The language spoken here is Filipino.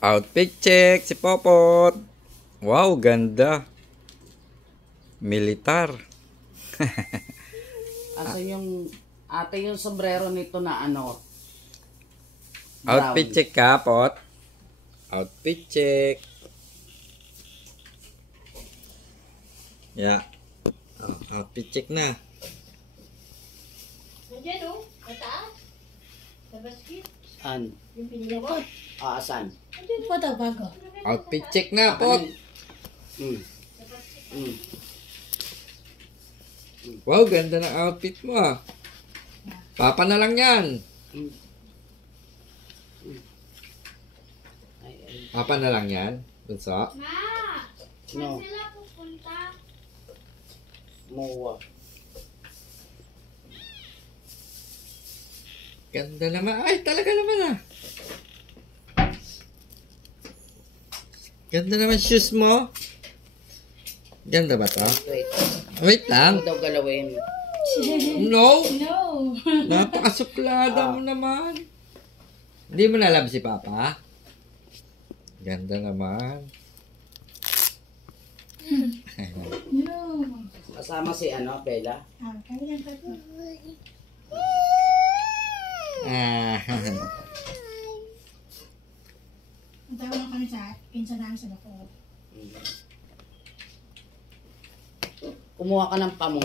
Outfit check si Popot. Wow, ganda. Militar. Asa yung ate yung sombrero nito na ano? Outfit check ka, Pot. Outfit check. Yeah. Oh, outfit check na. Nandiyan o, mataas. Sa basket. Saan? Yung pinili ko. Saan? Nandiyan pa daw bago. Outfit check na, Pot. Wow, ganda ng outfit mo ah. Papa na lang yan. Papa na lang yan. Bunso. Ma! No. Saan sila pupunta? Mowa. Ganda naman. Ay, talaga naman ah. Ganda naman shoes mo. Ganda ba to? Wait. Wait lang. Ano daw galawin? No. No! Napakasuplada mo naman. Hindi mo na alam si Papa? Ganda naman. No! Kasama si ano, Bella? Kami lang pa to. Ah. Punta lang kami sa pinsan namin sa Bacoor. Kumuha ka ng pamong.